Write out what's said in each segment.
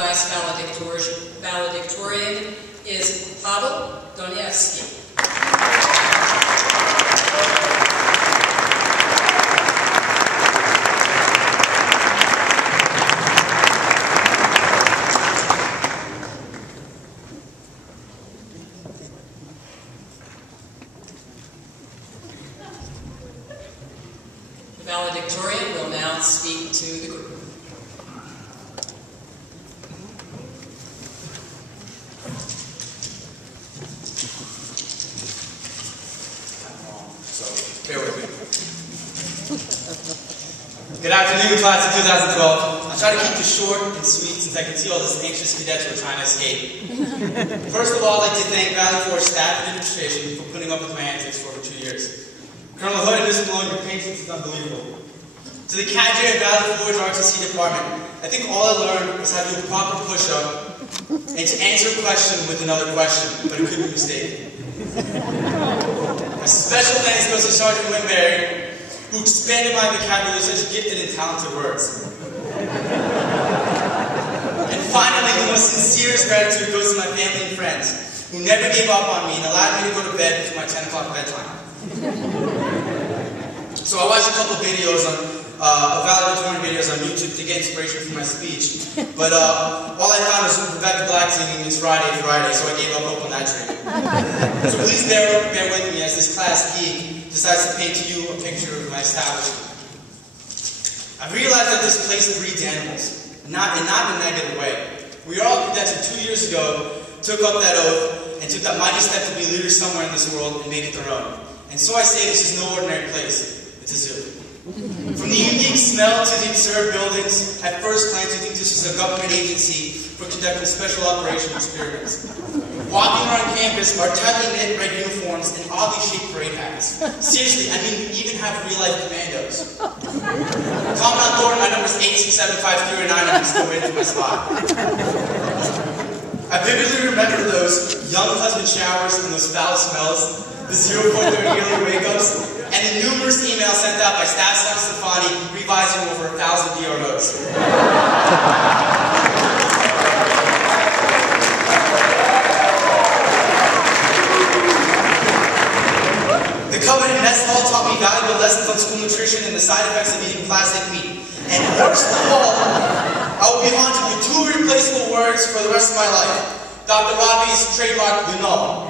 class valedictorian is Pavel Dounaevski. The valedictorian will now speak to the group. Bear with me. Good afternoon, class of 2012. I'll try to keep this short and sweet since I can see all these anxious cadets who are trying to escape. First of all, I'd like to thank Valley Forge staff and administration for putting up with my antics for over 2 years. Colonel Hood and Mr. Malone, your patience is unbelievable. To the cadre of Valley Forge RTC department, I think all I learned was how to do a proper push-up and to answer a question with another question, but it could be mistaken. A special thanks goes to Sergeant Winberry, who expanded my vocabulary with such gifted and talented words. And finally, the most sincerest gratitude goes to my family and friends, who never gave up on me and allowed me to go to bed before my 10 o'clock bedtime. So I watched a couple of videos on valedictorian videos on YouTube to get inspiration for my speech, but all I found was Rebecca Black singing "It's Friday, Friday," so I gave up hope on that dream. So please bear with me as this class geek decides to paint to you a picture of my establishment. I realized that this place breeds animals, not in a negative way. We all cadets who 2 years ago took up that oath and took that mighty step to be leaders somewhere in this world and make it their own. And so I say this is no ordinary place, it's a zoo. From the unique smell to the absurd buildings, at first glance you think this is a government agency for conducting special operation experiments. Walking around campus are tightly knit red uniforms and oddly shaped parade hats. Seriously, I mean, we even have real-life commandos. Commandant Thornton, my number's 8675309, and I'm still waiting for my spot. I vividly remember those young husband showers and those foul smells, the 0.30 yearly wake-ups, and the numerous emails sent out by Staff Sergeant Stefani revising over 1,000 DR notes. The coveted mess hall taught me valuable lessons on school nutrition and the side effects of eating plastic meat. And worst of all, I will be haunted with 2 irreplaceable words for the rest of my life. Dr. Robbie's trademark, no.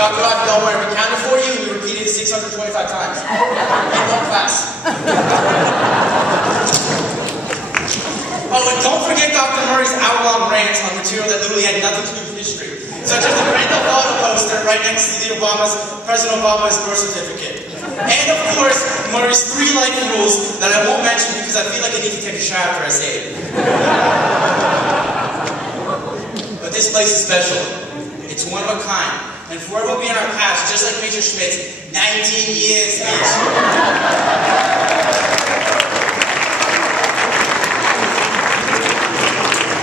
Dr. Robbie, don't worry, we counted for you and we repeated it 625 times. In one class. Oh, and don't forget Dr. Murray's hour-long rants on material that literally had nothing to do with history, such as the Randolph photo poster right next to President Obama's birth certificate. And of course, Murray's 3 life rules that I won't mention because I feel like I need to take a shower after I say it. But this place is special. It's one of a kind. And forever will be in our past, just like Major Schmidt's 19 years speech.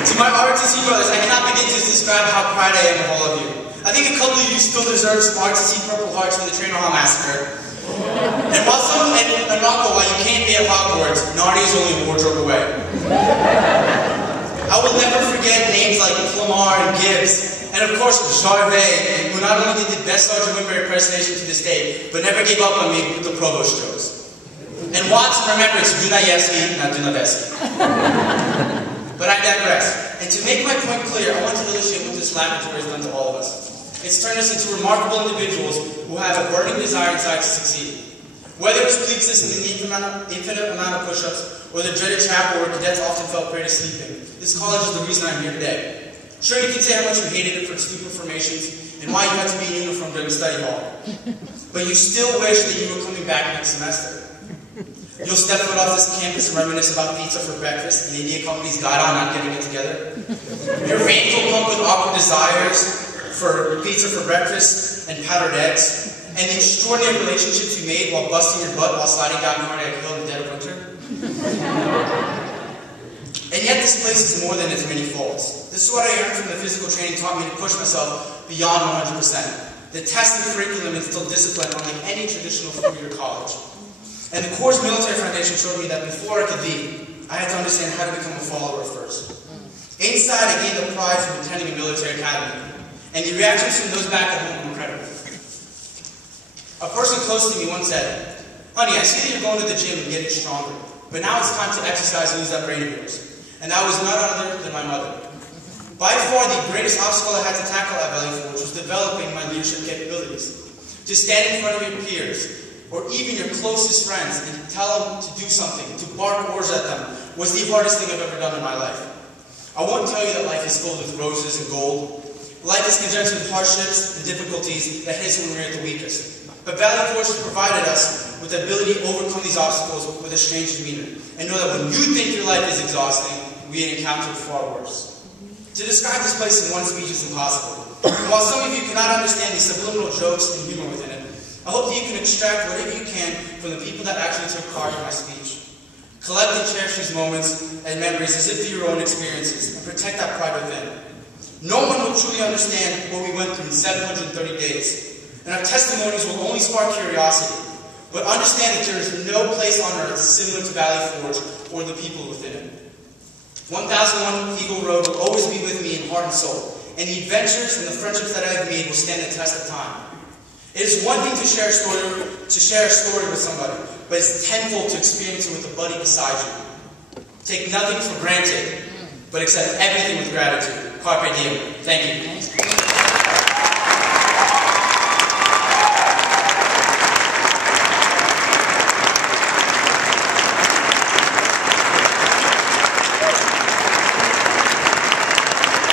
To my RTC brothers, I cannot begin to describe how proud I am of all of you. I think a couple of you still deserve some RTC Purple Hearts for the Trainer Hall Massacre. And Rocco, while you can't be at Hogwarts, Narnia is only a wardrobe away. I will never forget names like Flamar and Gibbs. And of course, Jarvet, who not only did the best Sergeant Winberry impersonation to this day, but never gave up on me with the provost jokes. And Watson, remember, it's Dounaevski, not Dounaevski. But I digress. And to make my point clear, I want to illustrate what this laboratory has done to all of us. It's turned us into remarkable individuals who have a burning desire inside to succeed. Whether it's sleep system in the infinite amount of push-ups, or the dreaded chapel where cadets often felt prey to sleeping, this college is the reason I'm here today. Sure, you can say how much you hated it for its stupid formations and why you had to be in uniform during the study hall. But you still wish that you were coming back next semester. You'll step foot off this campus and reminisce about pizza for breakfast and India Company's guide on not getting it together. Your veins will pump with awkward desires for pizza for breakfast and powdered eggs, and the extraordinary relationships you made while busting your butt while sliding down Cardiac Hill in the dead of winter. And yet this place is more than its many faults. This is what I learned from the physical training taught me to push myself beyond 100%. The tested curriculum instilled discipline unlike any traditional four-year college. And the Corps' military foundation showed me that before I could leave, I had to understand how to become a follower first. Inside, I gained the pride from attending a military academy, and the reactions from those back at home were incredible. A person close to me once said, "Honey, I see that you're going to the gym and getting stronger, but now it's time to exercise and lose that brain of yours." And that was none other than my mother. By far, the greatest obstacle I had to tackle at Valley Forge was developing my leadership capabilities. To stand in front of your peers, or even your closest friends, and tell them to do something, to bark orders at them, was the hardest thing I've ever done in my life. I won't tell you that life is filled with roses and gold. Life is conjunct with hardships and difficulties that hit us when we're at the weakest. But Valley Forge has provided us with the ability to overcome these obstacles with a strange demeanor, and know that when you think your life is exhausting, we had encountered far worse. To describe this place in one speech is impossible. And while some of you cannot understand the subliminal jokes and humor within it, I hope that you can extract whatever you can from the people that actually took part in my speech. Collect and cherish these moments and memories as if they're your own experiences, and protect that pride within. No one will truly understand what we went through in 730 days, and our testimonies will only spark curiosity. But understand that there is no place on earth similar to Valley Forge or the people within it. 1001 Eagle Road will always be with me in heart and soul, and the adventures and the friendships that I have made will stand the test of time. It is one thing to share a story with somebody, but it's tenfold to experience it with a buddy beside you. Take nothing for granted, but accept everything with gratitude. Carpe diem. Thank you.